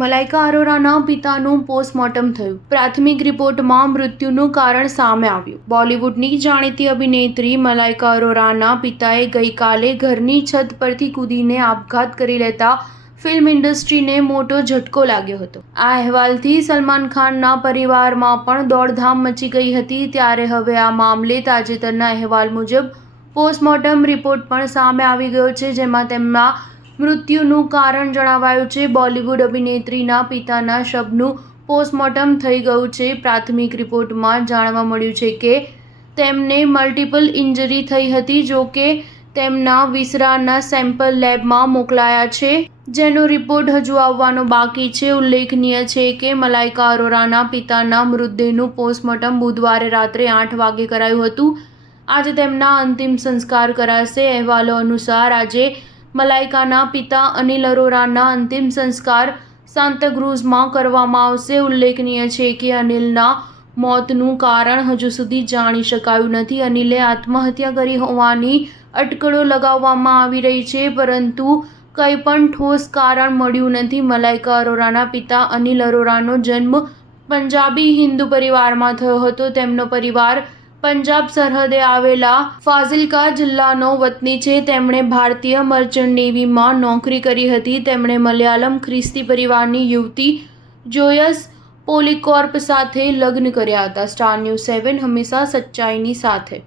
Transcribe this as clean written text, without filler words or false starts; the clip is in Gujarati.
મલાઇકા અરોરાના પિતાનું પોસ્ટમોર્ટમ થયું. પ્રાથમિક રિપોર્ટમાં મૃત્યુનું કારણ સામે આવ્યું. બોલિવૂડની જાણીતી અભિનેત્રી મલાઇકા અરોરાના પિતાએ ગઈકાલે ઘરની છત પરથી કૂદીને આપઘાત કરી લેતા ફિલ્મ ઇન્ડસ્ટ્રીને મોટો ઝટકો લાગ્યો હતો. આ અહેવાલથી સલમાન ખાનના પરિવારમાં પણ દોડધામ મચી ગઈ હતી. ત્યારે હવે આ મામલે તાજેતરના અહેવાલ મુજબ પોસ્ટમોર્ટમ રિપોર્ટ પણ સામે આવી ગયો છે, જેમાં તેમના મૃત્યુનું કારણ જણાવાયું છે. બોલિવૂડ અભિનેત્રીના પિતાના શબનું પોસ્ટમોર્ટમ થઈ ગયું છે. પ્રાથમિક રિપોર્ટમાં જાણવા મળ્યું છે કે તેમને મલ્ટિપલ ઇન્જરી થઈ હતી. જો કે તેમના વિસરાના સેમ્પલ લેબમાં મોકલાયા છે, જેનો રિપોર્ટ હજુ આવવાનો બાકી છે. ઉલ્લેખનીય છે કે મલાઇકા અરોરાના પિતાના મૃતદેહનું પોસ્ટમોર્ટમ બુધવારે રાત્રે 8 વાગે કરાયું હતું. આજે તેમના અંતિમ સંસ્કાર કરાશે. અહેવાલો અનુસાર આજે મલાઇકાના પિતા અનિલ અરોરાના અંતિમ સંસ્કાર સાન્તાક્રુઝમાં કરવામાં આવશે. ઉલ્લેખનીય છે કે અનિલના મોતનું કારણ હજુ સુધી જાણી શકાયું નથી. અનિલે આત્મહત્યા કરી હોવાની અટકળો લગાવવામાં આવી રહી છે, પરંતુ કંઈ પણ ઠોસ કારણ મળ્યું નથી. મલાઇકા અરોરાના પિતા અનિલ અરોરાનો જન્મ પંજાબી હિન્દુ પરિવારમાં થયો હતો. તેમનો પરિવાર પંજાબ સરહદે આવેલા ફાઝિલકા જિલ્લાનો વતની છે. તેમણે ભારતીય મર્ચન્ટ નેવીમાં નોકરી કરી હતી. તેમણે મલયાલમ ખ્રિસ્તી પરિવારની યુવતી જોયસ પોલિકોર્પ સાથે લગ્ન કર્યા હતા. સ્ટાર ન્યૂઝ 7 હંમેશા સચ્ચાઈની સાથે.